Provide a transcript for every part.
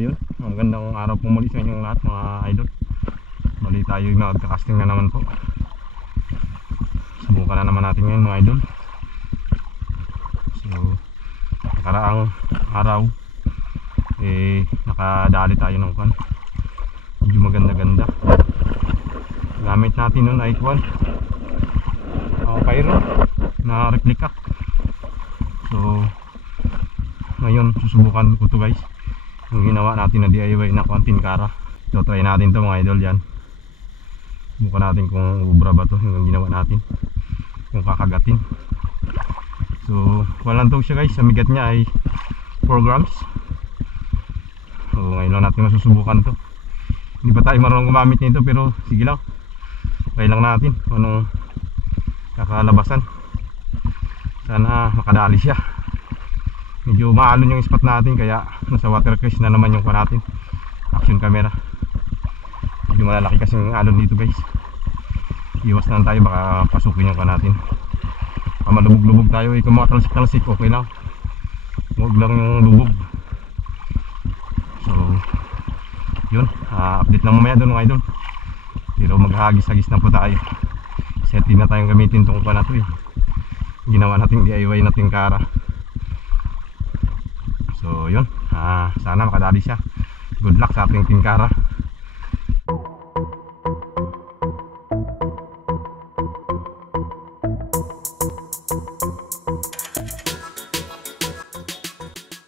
ayun, magandang araw po muli sa inyong lahat mga idol. Bali tayo yung magka-casting na naman po. Subukan na naman natin ngayon mga idol. So nakaraang araw nakadali tayo ng kwan, medyo maganda-ganda. Gamit natin nun ay kwan, pyro na replica. So ngayon susubukan ko to guys, yung ginawa natin na DIY na kwan tinkara. So try natin to mga idol yan. Subukan natin kung ubra ba to yung ginawa natin, kung kakagatin. So walang to siya guys, ang bigat niya ay 4 grams. So ngayon lang natin masusubukan to. Hindi pa tayo marunong gumamit nito pero sige lang, try lang natin kung anong kakalabasan. Sana makadali siya. Medyo maalon yung spot natin kaya nasa water crash na naman yung natin action camera. Medyo malalaki kasi yung alon dito guys. Iwas na tayo, baka pasukin yung natin. Malubog-lubog tayo, kung mga talsik-talsik okay lang, huwag lang yung lubog. So yun, update lang mamaya doon mga idol. Pero maghagis-hagis na po tayo. Setting na tayong gamitin itong na to ginawa natin DIY na tinkara. So yun, sana makadali siya. Good luck sa ating tinkara.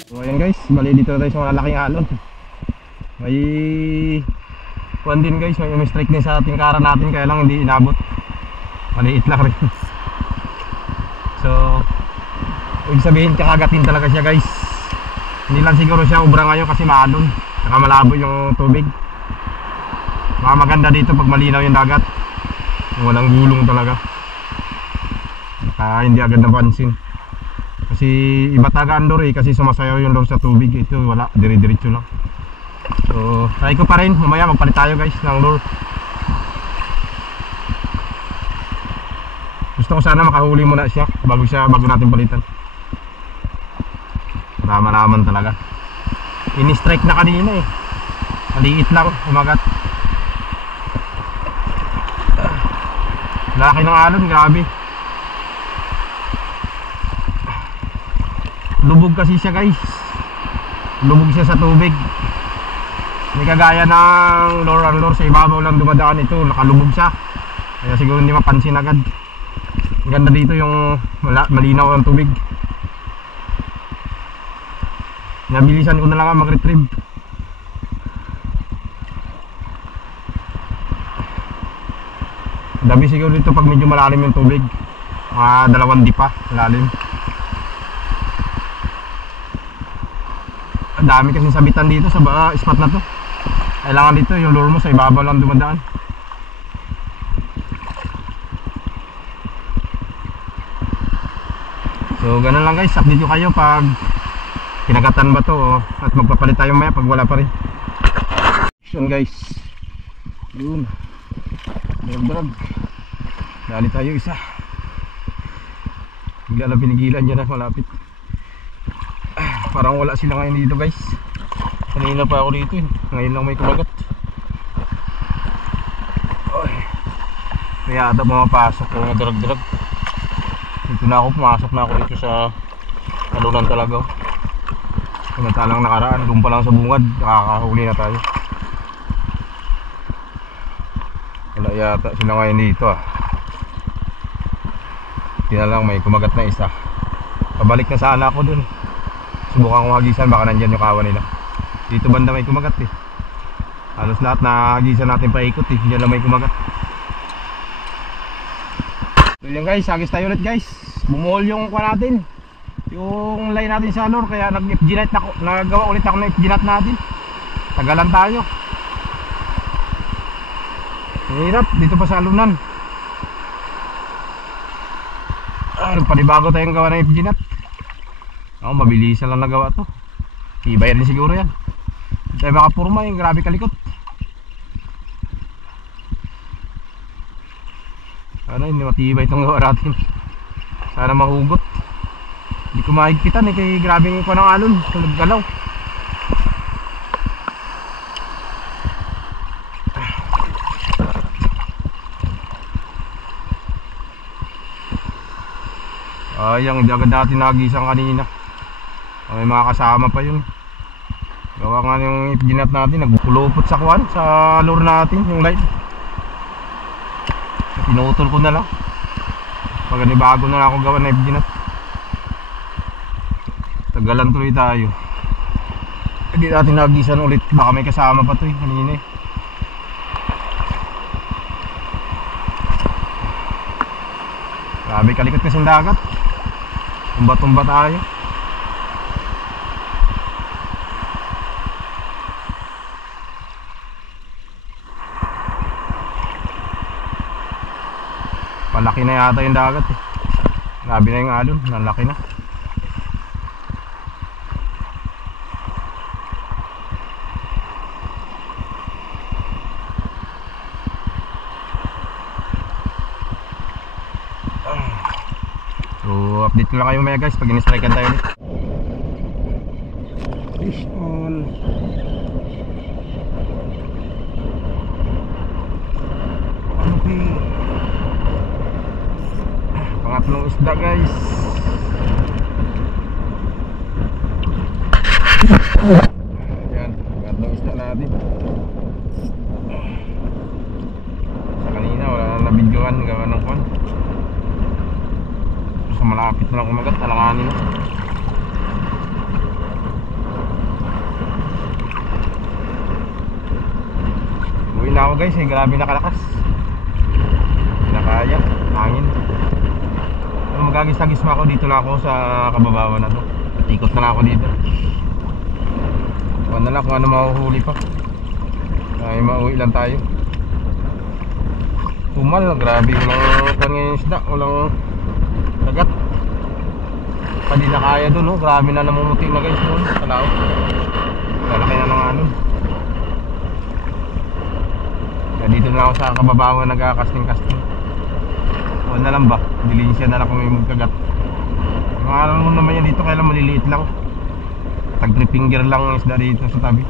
So ayan guys, bali dito tayo sa malaking alon. May kwan din guys, may strike din sa tinkara natin, kaya lang hindi inabot. Maliit lang rin. So ibig sabihin kakagatin talaga siya guys. Hindi lang siguro siya ubra ngayon kasi maalon, saka malabo yung tubig. Baka maganda dito pag malinaw yung dagat, walang gulong talaga. Baka hindi agad napansin kasi iba taga Andor kasi sumasayaw yung lure sa tubig. Ito wala, dire-diretso lang. So try ko pa rin, mamaya magpalit tayo guys ng lure. Gusto ko sana makahuli muna siya bago natin palitan, para malaman talaga. Ini-strike na kanina maliit lang, umagat. Laki ng alon, grabe. Lubog kasi siya guys, lubog siya sa tubig. Hindi kagaya ng lure sa ibabaw lang dumadaan, ito nakalubog siya, kaya siguro hindi mapansin agad. Ganda dito yung malinaw ang tubig. Nabilisan ko na lang mag-retrieve. Dabi siguro dito pag medyo malalim yung tubig, 2 dipa malalim. Ang dami kasi sabitan dito sa spot na to. Kailangan dito yung lure mo sa ibabaw lang dumadaan. So ganun lang guys, update ko kayo pag kinagatan ba to at magpapalit tayo maya pag wala pa rin. Yun guys, yun, drag dali tayo isa. Bigla na pinigilan dyan na malapit. Parang wala sila ngayon dito guys. Kanina pa ako dito ngayon lang may kumagat. Kaya ata pumapasok ko na drag. Dito na ako, pumasok na ako dito sa alunan talaga. Samantalang nakaraan, doon pa lang sa bungad, nakakahuli na tayo. Wala yata sila ngayon dito Hindi na lang may kumagat na isa. Pabalik na sana ako dun. Subukan kong hagisan, baka nandyan yung kawan nila. Dito banda may kumagat halos lahat na hagisan natin paikot Diyan lang may kumagat. So yun guys, hagis tayo ulit guys. Bumuhol yung kwa natin, yung line natin sa lure, kaya nag-FG-Net nagawa ulit ako ng FG-Net natin. Tagalan tayo. Hirap dito pa sa alunan. Panibago tayong gawa ng FG-Net. Mabilisan lang nagawa to. Ibay rin siguro yan. Tayo makapurma yung grabe kalikot. Sana hindi matibay itong gawa natin. Sana mahugot. Hindi ko mahigpitan kay grabing ko ng alon, tulad galaw. Sayang, hindi agad natin nagisang kanina. May mga kasama pa yun. Gawa nga yung ginat natin, nagpulupot sa kuwan, sa lure natin, yung light. Pinutol ko na lang. Pagkanibago na ako gawa na ginat. Tagalan tuloy tayo. Hindi natin nagisan ulit, baka may kasama pa to kanina eh. Grabe kalikot kasing dagat. Tumba-tumba tayo. Palaki na yata yung dagat eh. Grabe na yung alon, nalaki na. So update ko lang kayo maya guys pag in-strikean tayo ulit. Fish on. Okay. Pangatlong isda guys. Yan, pangatlong isda natin. Sa kanina wala na nabidyoan gawa ng kwan. So malapit na lang kumagat, talanganin na. Uwi na ako guys, grabe nakalakas. Hindi na kaya, hangin. Magagis-agis ako dito na ako sa kababawan na to. Patikot na ako dito. Ano na lang kung ano mahuhuli pa. Ay mauwi lang tayo. Tumal, grabe walang kan ngayon isda, walang dagat. Hindi na kaya dun, no? Grabe na namumuti na guys dun. Talaw. Lalaki na ng ano. Kaya dito na ako sa kababawan nagkakasting-kasting. Wala na lang ba? Dilinsya na lang kung may magkagat. Mga alam mo naman yan dito, kailan maliliit lang. Tag 3 finger lang ang isda dito sa tabi.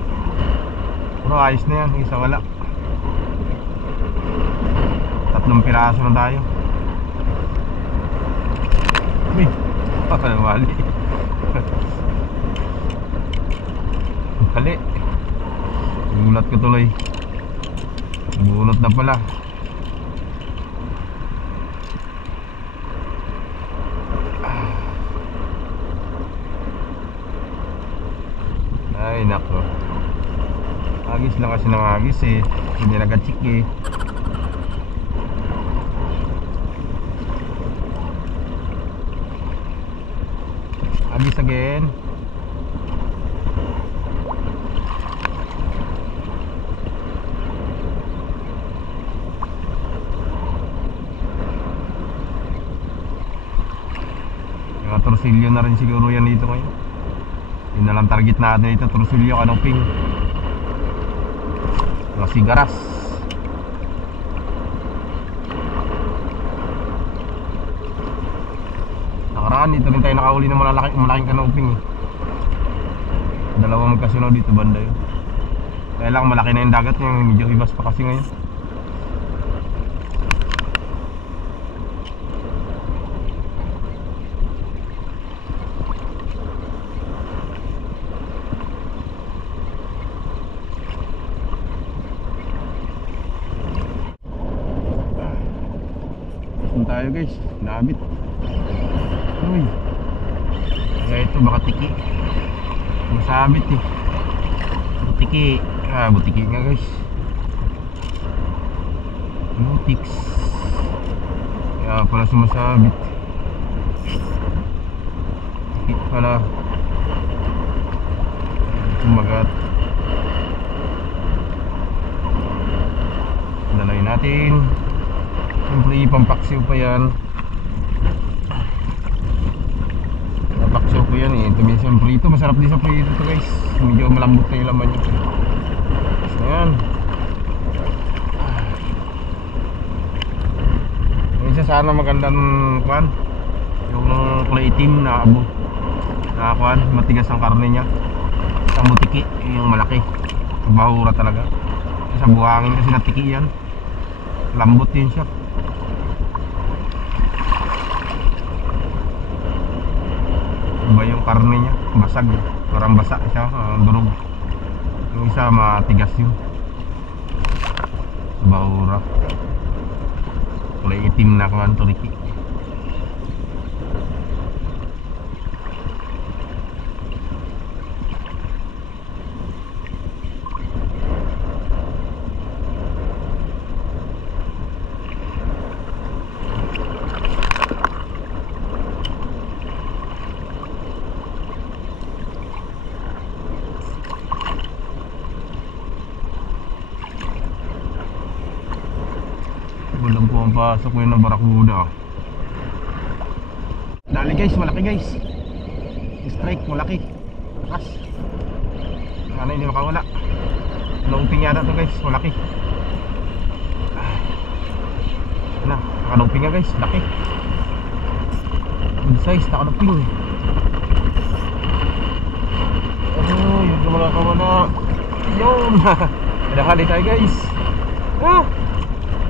Pero ayos na yan, isa wala. 3 piraso na tayo. Uy, wali. Hali. Gulat ko tuloy. Bunot na pala. Ay nako. Agis lang kasi ng agis eh. Hindi nag-check eh. Agis again. Mga torsilyo na rin siguro yan dito ngayon. Yun na lang target natin ito, torsilyo, kanoping, mga sigaras. Nakaraan dito rin tayo nakahuli ng malaking kanoping eh. Dalawa magkasunod dito banda yun. Kaya lang malaki na yung dagat, yung medyo ibas pa kasi ngayon. Tayo guys, nabit. Uy, kaya ito baka tiki. Masabit eh. Butiki. Butiki nga guys. Butiks. Kaya pala sumasabit. Tiki pala. Kumagat. Dalayin natin. Siyempre pampaksiw pa yan. Pampaksiw ko yan eh. Ito minsan prito. Masarap din sa prito to guys. Medyo malambot na yung laman nyo. So yan. Minsan sana magandang kwan. Yung kulay itim na abo. Na kwan. Matigas ang karne nya. Sa butiki. Yung malaki. Bahura talaga. Sa buhangin kasi natiki yan. Lambot din siya. karne niya basag, parang basa siya, durog. Yung isa matigas yun, bahura, kulay itim na kuhan, turiki. Walang po ang pasok ngayon ng barakuda. Dali guys, malaki guys. Strike, malaki. Lakas. Ano, hindi makawala. Looping yata to guys, malaki. Ano, nakalooping nga guys, laki. Good size, nakalooping. Oh, yun na kawala. Yun. Kadahali tayo guys. Ah,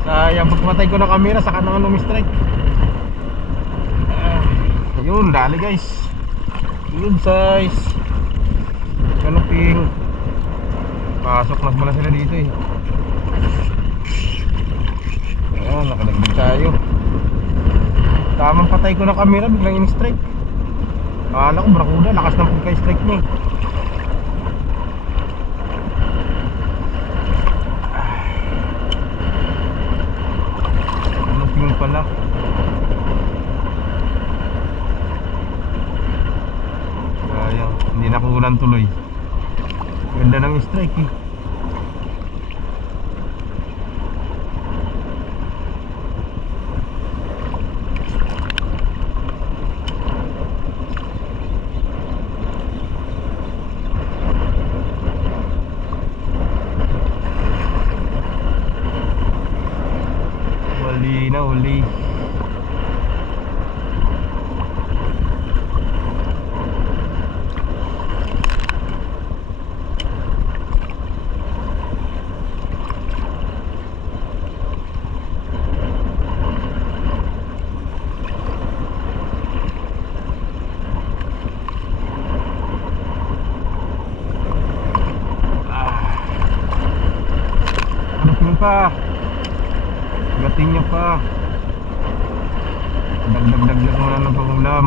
sayang pagmatay ko ng camera, saka naman strike. Ayun, dali guys. Good size. Kanuping. Pasok na pala sila dito eh. Ayan, nakadagdag tayo. Tamang patay ko ng camera, biglang in-strike. Akala ko barakuda, lakas ng pagka-strike niya. Pala sayang, hindi nakukunan tuloy. Ganda ng strike eh. Huli na huli. Ano pa? Gating niya pa. Dagdag mo na ng pangulam.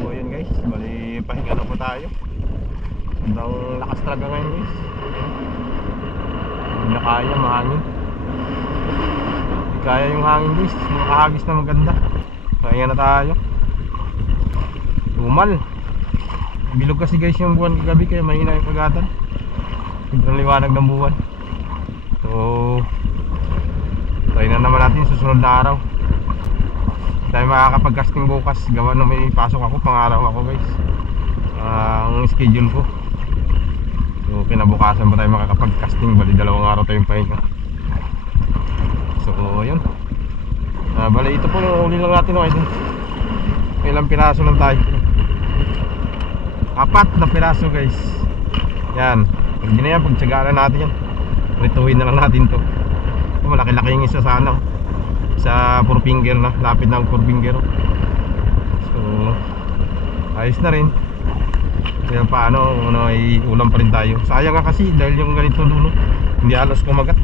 So yun guys, bali pahinga na po tayo. Sobrang lakas talaga ngayon guys. Hindi na kaya, mahangin. Hindi kaya yung hangin guys, makahagis na maganda. Pahinga na tayo. Tumal. Bilog kasi guys yung buwan kagabi, kaya mahina yung kagatan. Sobrang liwanag ng buwan. So try na naman natin susunod na araw. Hindi tayo makakapag-casting bukas, gawa na may pasok ako, pang-araw ako guys. Ang schedule ko. So kinabukasan pa tayo makakapag-casting, bali 2 araw tayong pahinga. So yun. Bali ito po yung uli lang natin okay dun. Ilang piraso lang tayo, 4 na piraso guys. Yan, hindi na yan, pagtsagaan natin yan. Rituhin na lang natin to. Malaki-laki yung isa sa ano, sa 4 finger na, lapit ng 4 finger. So ayos na rin. Kaya paano, ay ulam pa rin tayo. Sayang nga kasi dahil yung ganito dulo hindi halos kumagat.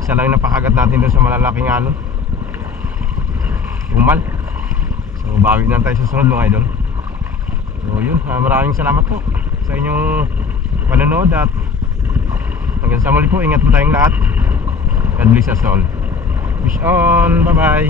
Isa lang napakagat natin doon sa malalaking alon. Umal. So bawi na tayo sa sunod mga idol. So yun, maraming salamat po sa inyong panonood at hanggang sa muli po, ingat po tayong lahat. God bless us all. Wish on, bye bye.